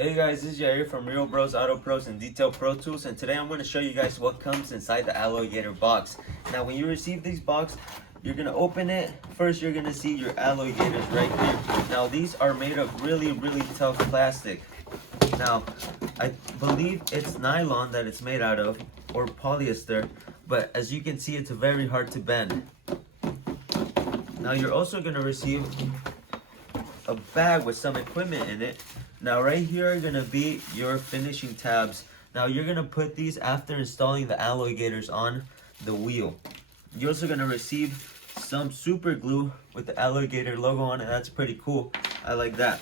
Hey guys, this is Jair from Real Bros Auto Pros and Detail Pro Tools, and today I'm going to show you guys what comes inside the Alloy Gator box. Now when you receive these box, you're going to open it. First you're going to see your Alloy Gators right here. Now these are made of really tough plastic. Now I believe it's nylon that it's made out of, or polyester, but as you can see it's very hard to bend. Now you're also going to receive a bag with some equipment in it. Now right here are gonna be your finishing tabs. Now you're gonna put these after installing the Alloy Gators on the wheel. You're also gonna receive some super glue with the Alloy Gator logo on it. That's pretty cool. I like that.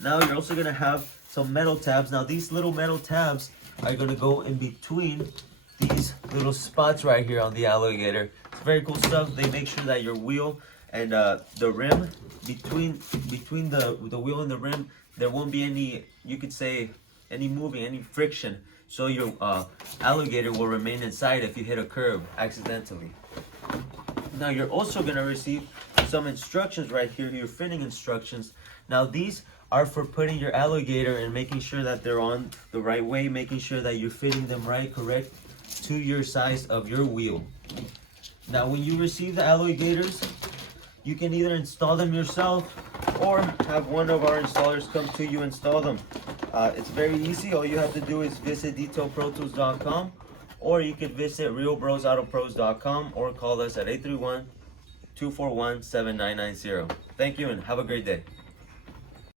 Now you're also gonna have some metal tabs. Now these little metal tabs are gonna go in between these little spots right here on the Alloy Gator. It's very cool stuff. They make sure that your wheel and the rim, between the wheel and the rim, there won't be any, you could say, any moving, any friction. So your Alloy Gator will remain inside if you hit a curb accidentally. Now you're also gonna receive some instructions right here, your fitting instructions. Now these are for putting your Alloy Gator and making sure that they're on the right way, making sure that you're fitting them right, correct, to your size of your wheel. Now when you receive the Alloy Gators, you can either install them yourself or have one of our installers come to you install them. It's very easy. All you have to do is visit detailprotools.com, or you can visit realbrosautopros.com or call us at 831-241-7990. Thank you and have a great day.